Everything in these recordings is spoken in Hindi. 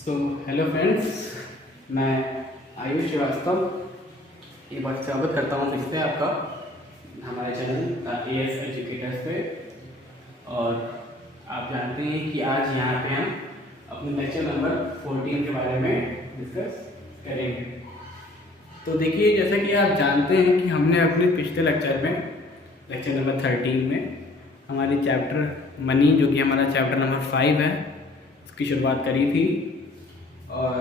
सो हेलो फ्रेंड्स, मैं आयुष श्रीवास्तव एक बार स्वागत करता हूँ फिर से आपका हमारे चैनल एएस एजुकेटर्स पे। और आप जानते हैं कि आज यहाँ पे हम अपने लेक्चर नंबर 14 के बारे में डिस्कस करेंगे। तो देखिए, जैसा कि आप जानते हैं कि हमने अपने पिछले लेक्चर में लेक्चर नंबर 13 में हमारे चैप्टर मनी, जो कि हमारा चैप्टर नंबर 5 है, उसकी शुरुआत करी थी और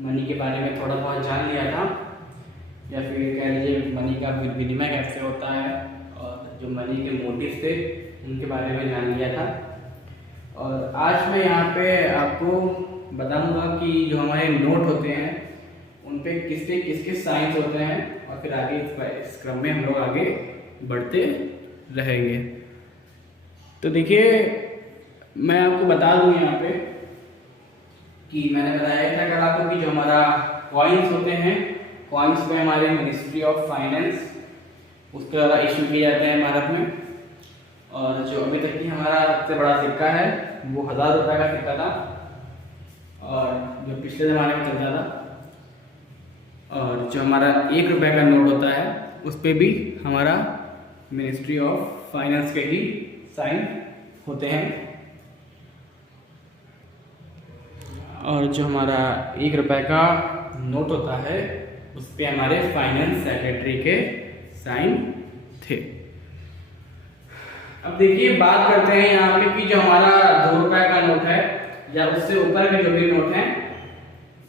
मनी के बारे में थोड़ा बहुत जान लिया था, या फिर कह लीजिए मनी का विनिमय कैसे होता है और जो मनी के मोटिव थे उनके बारे में जान लिया था। और आज मैं यहाँ पे आपको बताऊंगा कि जो हमारे नोट होते हैं उन पे किसके साइंस होते हैं, और फिर आगे इस क्रम में हम लोग आगे बढ़ते रहेंगे। तो देखिए, मैं आपको बता दूं यहाँ पे कि मैंने बताया था कल आपको कि जो हमारा कॉइन्स होते हैं, कॉइन्स में हमारे मिनिस्ट्री ऑफ फाइनेंस उसके द्वारा इशू किए जाते हैं भारत में। और जो अभी तक की हमारा सबसे बड़ा सिक्का है वो 1000 रुपये का सिक्का था, और जो पिछले ज़माने में चलता था। और जो हमारा 1 रुपये का नोट होता है उस पर भी हमारा मिनिस्ट्री ऑफ फाइनेंस के ही साइन होते हैं। और जो हमारा 1 रुपये का नोट होता है उस पर हमारे फाइनेंस सेक्रेटरी के साइन थे। अब देखिए, बात करते हैं यहाँ पे कि जो हमारा 2 रुपये का नोट है या उससे ऊपर के जो भी नोट हैं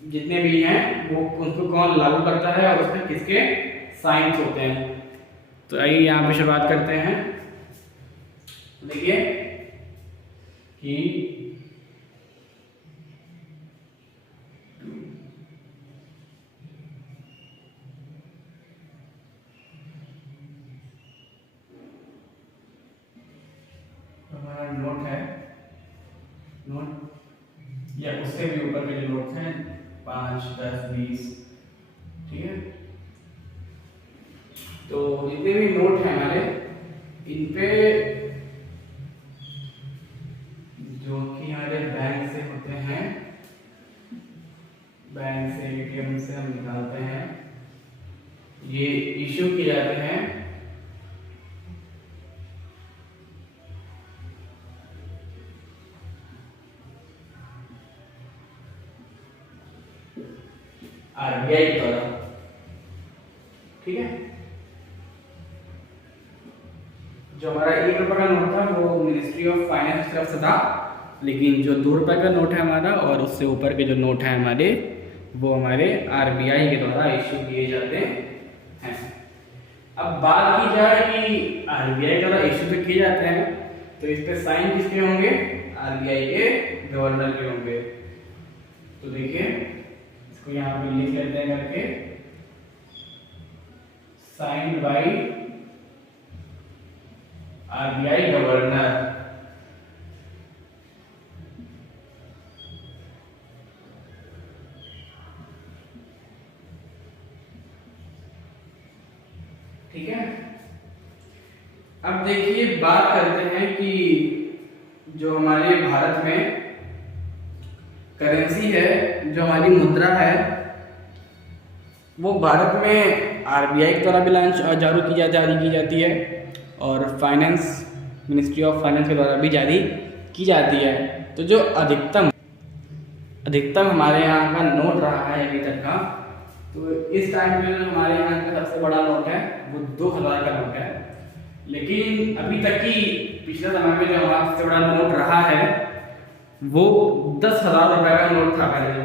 जितने भी हैं वो उनको कौन लागू करता है और उसमें किसके साइंस होते हैं। तो आइए यहाँ पे शुरुआत करते हैं। देखिए कि हमारा नोट है, नोट या उससे भी ऊपर के जो नोट हैं 5, 10, 20, ठीक है। तो जितने भी नोट हैं हमारे, इन पे जो कि हमारे बैंक से होते हैं, बैंक से एटीएम से हम निकालते हैं, ये इशू किए जाते हैं आरबीआई के द्वारा, ठीक है। जो हमारा 1 रुपये का नोट था वो मिनिस्ट्री ऑफ फाइनेंस की तरफ से था, लेकिन जो 2 रुपये का नोट है हमारा और उससे ऊपर के जो नोट हैं हमारे, वो हमारे आरबीआई के द्वारा इशू किए जाते हैं। अब बात की जाए कि आरबीआई के द्वारा इशू तो किए जाते हैं, तो इस पे साइन किसके होंगे? आरबीआई के गवर्नर के होंगे। तो देखिए, इसको यहाँ पे लिख लेते हैं करके, साइंड बाय आरबीआई गवर्नर। ठीक है। अब देखिए, बात करते हैं कि जो हमारे भारत में करेंसी है, जो हमारी मुद्रा है, वो भारत में आरबीआई के द्वारा भी जारी की जाती है और फाइनेंस, मिनिस्ट्री ऑफ फाइनेंस के द्वारा भी जारी की जाती है। तो जो अधिकतम हमारे यहाँ का नोट रहा है अभी तक का, तो इस टाइम में जो हमारे यहाँ का सबसे बड़ा नोट है वो 2000 का नोट है। लेकिन अभी तक की पिछले समय में जो हमारा सबसे बड़ा नोट रहा है वो 10,000 रुपये का नोट था पहले।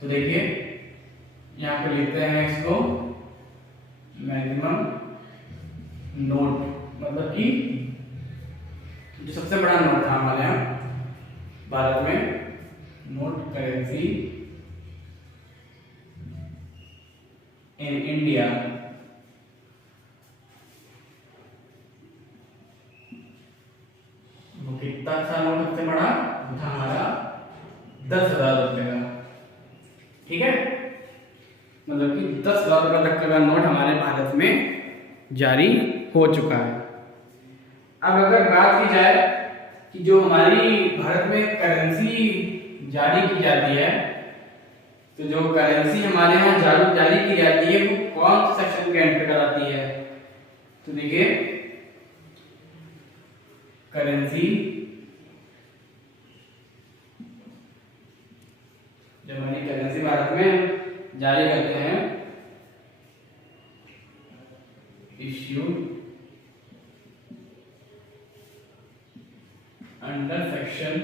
तो देखिए, यहाँ पे लिखते हैं इसको मैक्सिमम नोट, मतलब कि जो सबसे बड़ा नोट था हमारे यहाँ भारत में, नोट करेंसी इन इंडिया, वो कितना सा नोट सबसे बड़ा था हमारा? 10,000 रुपये का, ठीक है। मतलब कि 10,000 रुपये तक का नोट हमारे भारत में जारी हो चुका है। अब अगर बात की जाए कि जो हमारी भारत में करेंसी जारी की जाती है, तो जो करेंसी हमारे यहाँ जारी की जाती है वो कौन से सेक्शन के अंतर्गत आती है? तो देखिए, करेंसी जब हमारी करेंसी भारत में जारी करते हैं, इश्यू अंडर सेक्शन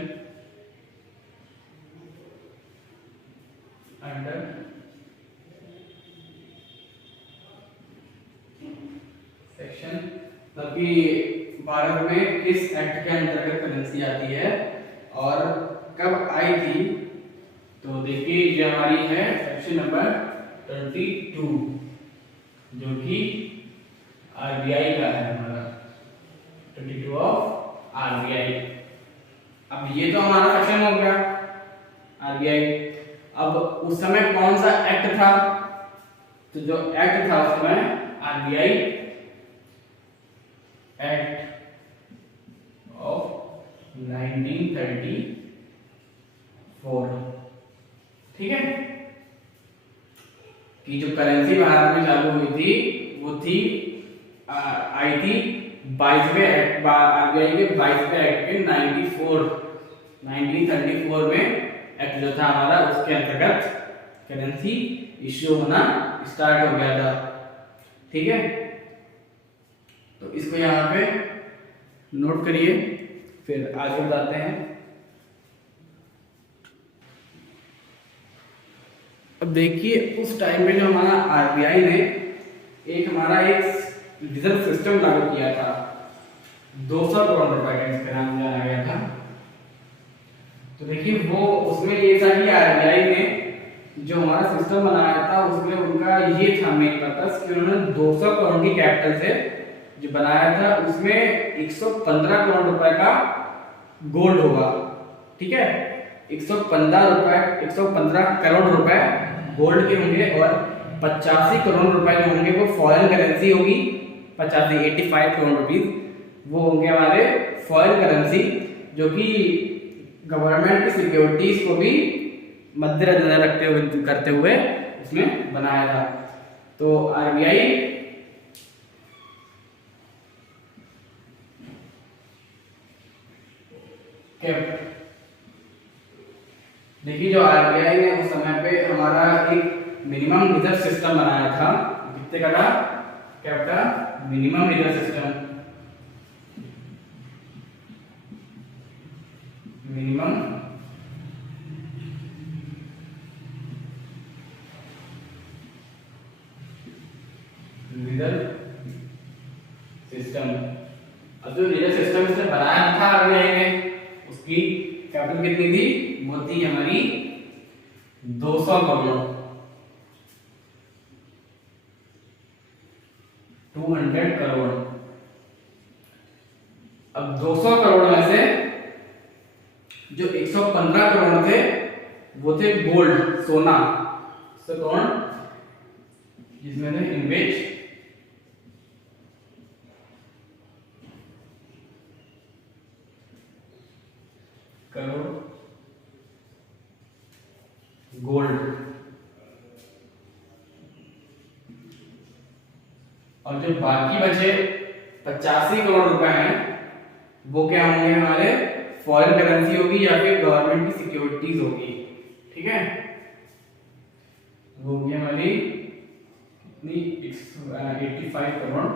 मतलब कि भारत में किस एक्ट के अंतर्गत करेंसी आती है और कब आई थी? तो देखिए, ये हमारी है सेक्शन नंबर 32, जो कि आरबीआई का है हमारा 32 ऑफ आरबीआई। अब ये तो हमारा सेक्शन हो गया आरबीआई। अब उस समय कौन सा एक्ट था? तो जो एक्ट था उस समय आरबीआई एक्ट ऑफ 1934, ठीक है, कि जो करेंसी भारत में चालू हुई थी वो थी आई थी 22वें एक्ट, आरबीआई के 22वें एक्ट के 1934 में एक्ट जो था हमारा, उसके अंतर्गत करेंसी इश्यू होना स्टार्ट हो गया था, ठीक है। तो इसको यहाँ पे नोट करिए, फिर आगे बताते हैं। अब देखिए, उस टाइम पे जो हमारा आरबीआई ने एक रिजर्व सिस्टम लागू किया था, 200 करोड़ रुपए का इसका नाम जाना गया था। तो देखिए, वो उसमें ये था कि आरबीआई ने जो हमारा सिस्टम बनाया था उसमें उनका ये था मेन पर्पस कि उन्होंने 200 करोड़ की कैपिटल से जो बनाया था उसमें 115 करोड़ रुपए का गोल्ड होगा, ठीक है। 115 करोड़ रुपए गोल्ड के होंगे और 85 करोड़ रुपए जो होंगे वो फॉरेन करेंसी होगी। 85 करोड़ रुपीस वो होंगे हमारे फॉरेन करेंसी, जो कि गवर्नमेंट की सिक्योरिटीज को भी मद्देनजर रखते हुए करते हुए उसमें बनाया था। तो आरबीआई देखिए, जो आरबीआई ने उस समय पे हमारा एक मिनिमम रिजर्व सिस्टम बनाया था, कितने का था? क्या था? Minimum reserve system, minimum reserve system. अब जो रिजर्व सिस्टम इसने बनाया था आरबीआई ने, उसकी कैपिटल कितनी थी? वो थी हमारी 200 करोड़, 200 करोड़। अब 200 करोड़ में से जो 115 करोड़ थे वो थे गोल्ड, सोना, कौन? जिसमें थे इनवेज करोड़ गोल्ड, और जो बाकी बचे 85 करोड़ रुपए हैं वो क्या होंगे? हमारे फॉरेन करेंसी होगी या फिर गवर्नमेंट की सिक्योरिटीज होगी, ठीक है। वो होगी हमारी कितनी? 85 करोड़।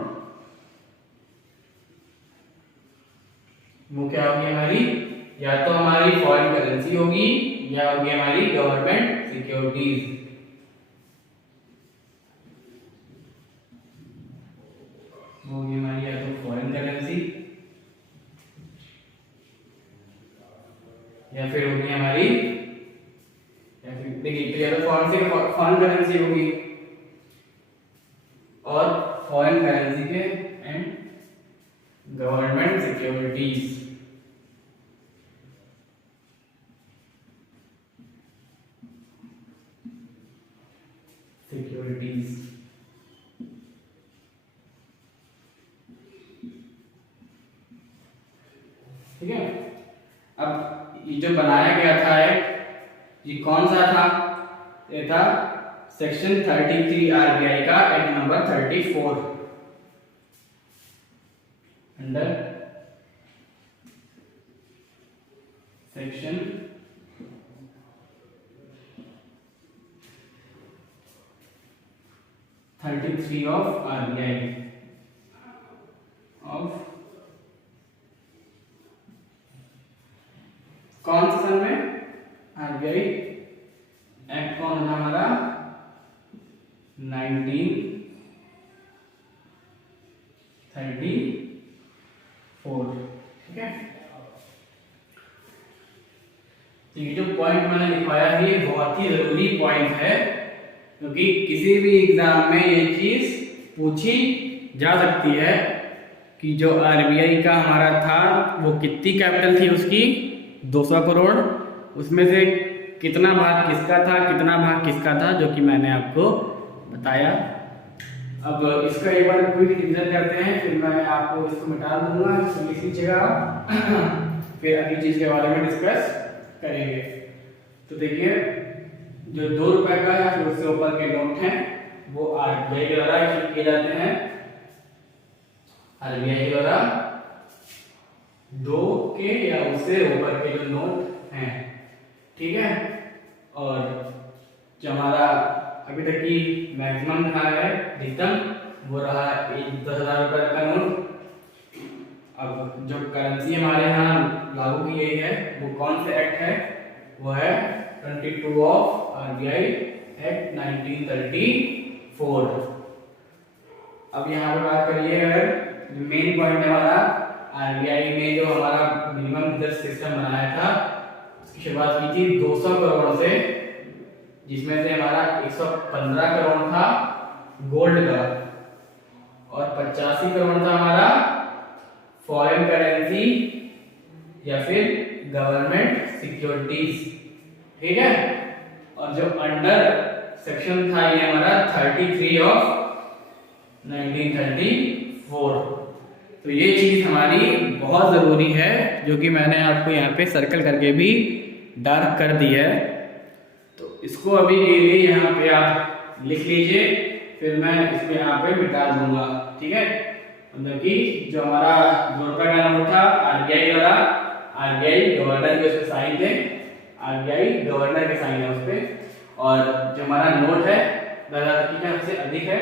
वो क्या होगी हमारी? या तो हमारी फॉरेन करेंसी होगी या होगी हमारी गवर्नमेंट सिक्योरिटीज। होगी हमारी या तो फॉरेन करेंसी या फिर होगी हमारी, या फिर देखिए, या तो फॉरेन करेंसी होगी और फॉरेन करेंसी के एंड गवर्नमेंट सिक्योरिटीज, ठीक है। ये जो बनाया गया था ये कौन सा था? ये था सेक्शन 33 आरबीआई का act number 34 under section 33 of RBI of कौन सा सन में? आरबीआई एक्ट कौन था हमारा? 1934। ठीक है, तो ये जो पॉइंट मैंने लिखवाया है ये बहुत ही जरूरी पॉइंट है, क्योंकि किसी भी एग्जाम में ये चीज पूछी जा सकती है कि जो आरबीआई का हमारा था वो कितनी कैपिटल थी उसकी? 200 करोड़। उसमें से कितना भाग किसका था, कितना भाग किसका था, जो कि मैंने आपको बताया। अब इसका एक बार क्विक रिवीजन करते हैं, फिर मैं आपको इसको मिटा दूंगा, इसको लिख लीजिएगा फिर अगली चीज के बारे में डिस्कस करेंगे। तो देखिए, जो 2 रुपए का या फिर उससे ऊपर के नोट हैं वो आरबीआई के द्वारा इशू किए जाते हैं। आरबीआई के द्वारा 2 के या उससे ऊपर के जो नोट हैं, ठीक है। और जो हमारा अभी तक की मैक्सिमम रहा है, अधिकतम वो रहा 10,000 रुपए का नोट। अब जो करेंसी हमारे यहाँ लागू की गई है वो कौन से एक्ट है? वो है 22 ऑफ आरबीआई एक्ट 1934। अब यहाँ पे बात करिए, अगर मेन पॉइंट है हमारा, आरबीआई ने जो हमारा मिनिमम रिजर्व सिस्टम बनाया था उसकी शुरुआत की थी 200 करोड़ से, जिसमें से हमारा 115 करोड़ था गोल्ड का और 85 करोड़ था हमारा फॉरेन करेंसी या फिर गवर्नमेंट सिक्योरिटीज। ठीक है, और जो अंडर सेक्शन था ये हमारा 33 ऑफ 1934। तो ये चीज हमारी बहुत जरूरी है, जो कि मैंने आपको यहाँ पे सर्कल करके भी डार्क कर दी है। तो इसको अभी के लिए यहाँ पे आप लिख लीजिए, फिर मैं इसको यहाँ पे मिटा दूंगा। ठीक है, मतलब कि जो हमारा 2 रुपए का नोट था आरबीआई द्वारा, आरबीआई गवर्नर के उसके साइन थे, आरबीआई गवर्नर के साइन है उस पर। और जो हमारा नोट है 10,000 की का सबसे अधिक है।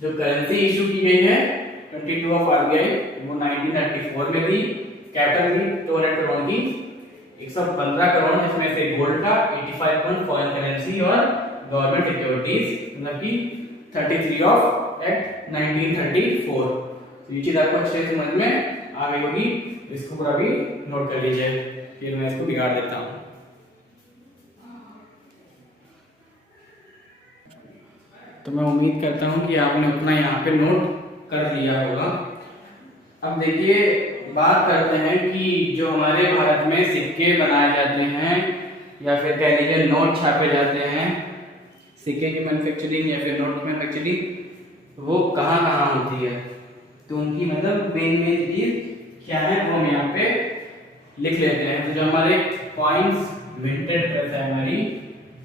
जो करेंसी इशू की गई है 22 ऑफ आरबीआई वो 1934 में थी, कैपिटल थी 200 करोड़ की, 115 करोड़ जिसमें से गोल्ड का, 85 करोड़ फॉरेन करेंसी और गवर्नमेंट सिक्योरिटीज, मतलब कि 33 ऑफ एक्ट 1934। तो ये चीज आपको अच्छे से समझ में आ गई होगी, इसको पूरा भी नोट कर लीजिए, फिर मैं इसको बिगाड़ देता हूँ। तो मैं उम्मीद करता हूँ कि आपने उतना यहाँ पे नोट कर लिया होगा। अब देखिए, बात करते हैं कि जो हमारे भारत में सिक्के बनाए जाते हैं या फिर कह लीजिए नोट छापे जाते हैं, सिक्के की मैन्युफैक्चरिंग या फिर नोट मैन्युफैक्चरिंग वो कहाँ कहाँ होती है, तो उनकी मतलब मेन चीज क्या है वो हम यहाँ पे लिख लेते हैं। तो जो हमारे कॉइन्स मिंटेड प्रेस है हमारी,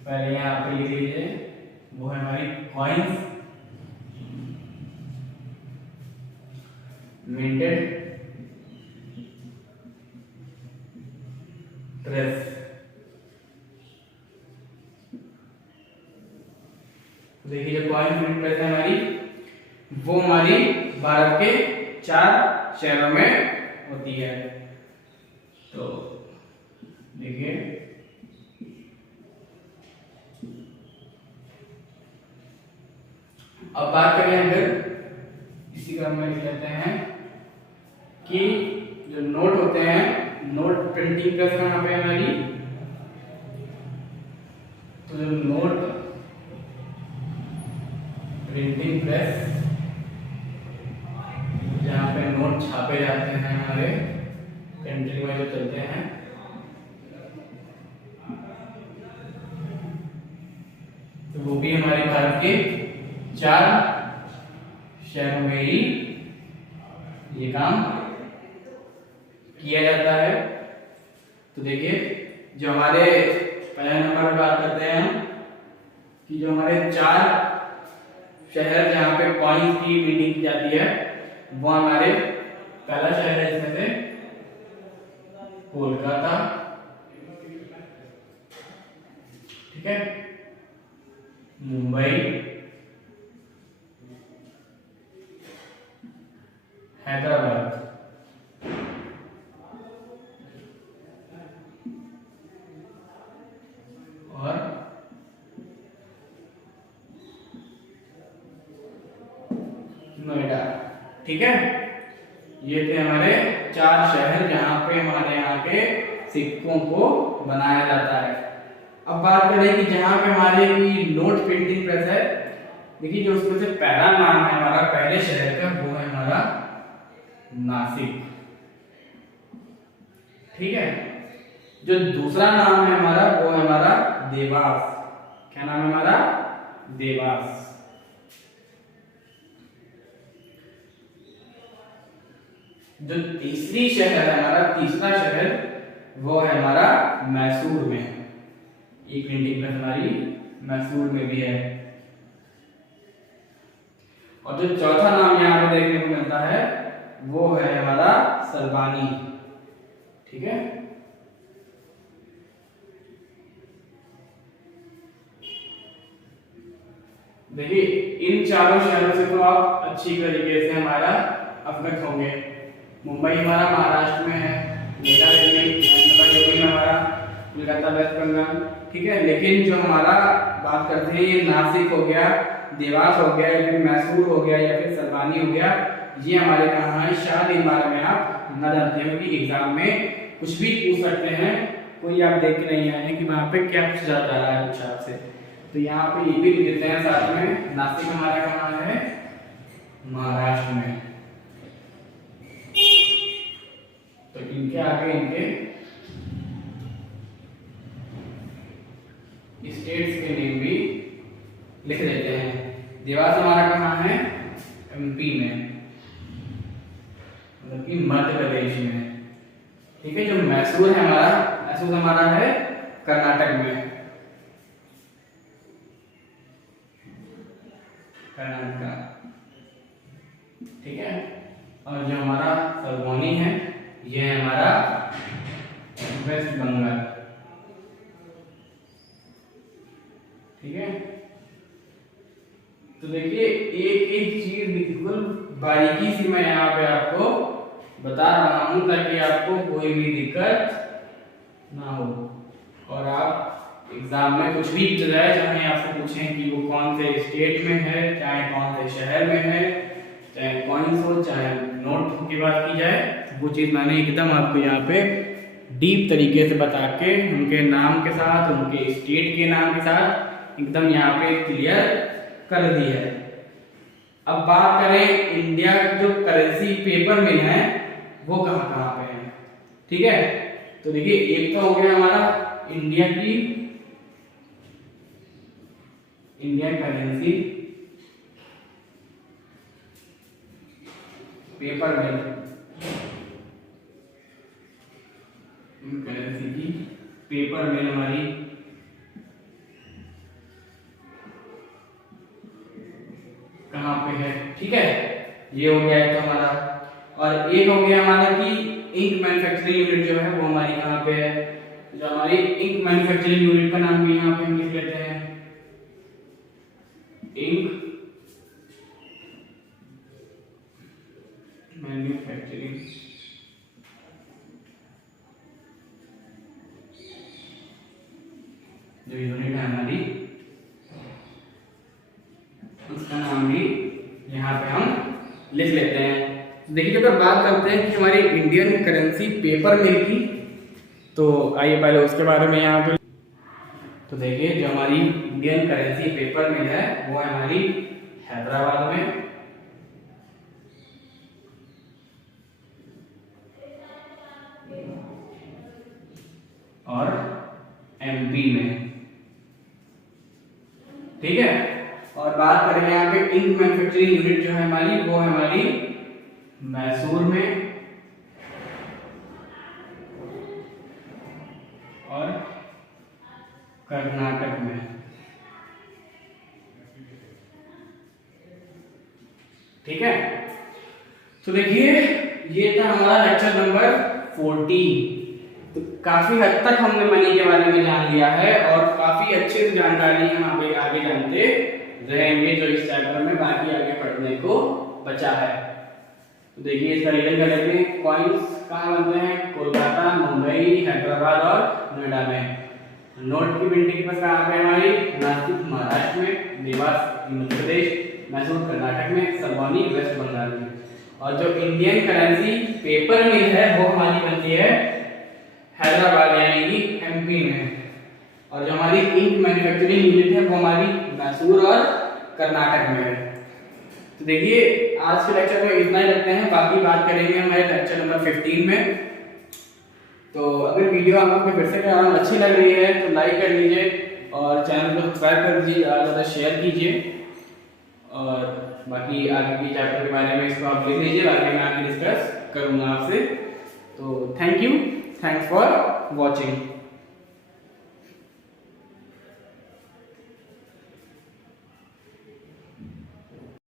पहले यहाँ पे लिख लीजिए, वो है हमारी कॉइन्स मिंटेड प्रेस। देखिए, जो कॉइन मिंट प्रेस है हमारी वो हमारी भारत के 4 शहरों में होती है। तो देखिए, अब बात करें अगर इसी क्रम में लिख लेते हैं कि जो नोट होते हैं, नोट प्रिंटिंग प्रेस कहाँ पे हमारी, तो जो नोट प्रिंटिंग प्रेस जहाँ पे नोट छापे जाते हैं हमारे कंट्री में जो चलते हैं, तो वो भी हमारे भारत के 4 शहरों में ही ये काम किया जाता है। तो देखिए जो हमारे पहले नंबर पर बात करते हैं हम कि जो हमारे 4 शहर जहाँ पे कॉइन्स की मीटिंग की जाती है वो हमारे पहला शहर है इसमें से कोलकाता, ठीक है, मुंबई, हैदराबाद, और नोएडा, ठीक है। ये थे हमारे 4 शहर जहां पे हमारे यहाँ के सिक्कों को बनाया जाता है। अब बात करें कि जहां पे हमारे की नोट प्रिंटिंग प्रेस है, देखिए जो उसमें से पहला नाम है हमारा पहले शहर का वो है हमारा नासिक, ठीक है। जो दूसरा नाम है हमारा वो है हमारा देवास। क्या नाम है हमारा? देवास। जो तीसरी शहर है हमारा, तीसरा शहर वो है हमारा मैसूर में। एक प्रिंटिंग प्रेस हमारी मैसूर में भी है। और जो चौथा नाम यहाँ पे देखने को मिलता है वो है हमारा सरबानी, ठीक है। देखिए इन चारों शहरों से तो आप अच्छी तरीके से हमारा अवगत होंगे। मुंबई हमारा महाराष्ट्र में है, नोएडा दिल्ली में हमारा, कोलकाता वेस्ट बंगाल, ठीक है। लेकिन जो हमारा बात करते हैं ये नासिक हो गया, देवास हो गया, या फिर मैसूर हो गया, या फिर सरबानी हो गया, ये हमारे कहाँ है? शायद इन बारे में आप ना जानते हो कि एग्जाम में कुछ भी पूछ सकते हैं। कोई आप देख के नहीं आए हैं कि वहाँ पे क्या पूछा जा रहा है कुछ आपसे, तो यहाँ पे ये भी लिख देते हैं साथ में। नासिक हमारा कहाँ है? महाराष्ट्र में। तो इनके आगे इनके स्टेट्स के नेम भी लिख देते हैं। देवास हमारा कहाँ है? एमपी में, मतलब कि मध्य प्रदेश में, ठीक है। जो मैसूर है हमारा, मैसूर हमारा है कर्नाटक में, कर्नाटक, ठीक है। और जो हमारा सरबोनी है ये है हमारा वेस्ट बंगाल, ठीक है। तो देखिए एक एक चीज बिल्कुल बारीकी से मैं यहाँ पे आपको बता रहा हूं ताकि आपको कोई भी दिक्कत ना हो और आप एग्जाम में कुछ भी पूछ जाए, चाहे आपसे पूछें कि वो कौन से स्टेट में है, चाहे कौन से शहर में है, चाहे कॉइन्स हो, चाहे नोट की बात की जाए, वो चीज़ मैंने एकदम आपको यहाँ पे डीप तरीके से बता के उनके नाम के साथ, उनके स्टेट के नाम के साथ एकदम यहाँ पे क्लियर कर दी है। अब बात करें इंडिया की जो करेंसी पेपर मिल है वो कहाँ कहाँ पे है, ठीक है। तो देखिए एक तो हो गया हमारा इंडिया की इंडियन करेंसी पेपर मिल, करेंसी की पेपर मिल हमारी कहाँ पे है, ठीक है। ये हो गया तो हमारा, और एक हो गया हमारा कि इंक मैन्युफैक्चरिंग यूनिट जो है वो हमारी कहाँ पे है। जो हमारी इंक मैन्युफैक्चरिंग यूनिट का नाम भी यहाँ पे हम लिख लेते हैं, इंक मैन्युफैक्चरिंग, जो यूनिट है हमारी उसका नाम भी यहाँ पे हम लिख लेते हैं। देखिए अगर बात करते हैं कि हमारी इंडियन करेंसी पेपर मिल की, तो आइए पहले उसके बारे में यहाँ पे। तो देखिए जो हमारी इंडियन करेंसी पेपर मिल है वो है हमारी हैदराबाद में, और एमपी में, ठीक है। और बात करें यहाँ पे इंक मैन्युफैक्चरिंग यूनिट जो है हमारी वो है हमारी मैसूर में, और कर्नाटक में। ठीक है, तो देखिए ये था हमारा लेक्चर नंबर 14। तो काफी हद तक हमने मनी के बारे में जान लिया है और काफी अच्छी जानकारी हम आगे जानते रहेंगे जो इस चैप्टर में बाकी आगे पढ़ने को बचा है। तो देखिए इसका रीजन कर लेते हैं। कॉइन्स कहाँ बनते हैं? कोलकाता, मुंबई, हैदराबाद और नोएडा में। नोट की प्रिंटिंग पर कहाँ पे हमारी? नासिक महाराष्ट्र में, देवास मध्य प्रदेश, मैसूर कर्नाटक में, सरबौनी वेस्ट बंगाल में। और जो इंडियन करेंसी पेपर मिल है वो हमारी बनती है हैदराबाद यानी कि एमपी में। और जो हमारी इंक मैन्युफैक्चरिंग यूनिट है वो हमारी मैसूर और कर्नाटक में है। तो देखिए आज के लेक्चर में इतना ही रखते हैं, बाकी बात करेंगे हमारे लेक्चर नंबर 15 में। तो अगर वीडियो आपको फिर से अच्छी लग रही है तो लाइक कर लीजिए और चैनल को सब्सक्राइब कर दीजिए, ज़्यादा शेयर कीजिए। और बाकी आगे की चैप्टर के बारे में इसको आप लिख लीजिए, बाकी मैं आगे डिस्कस करूँगा आपसे। तो thank you, thanks for watching.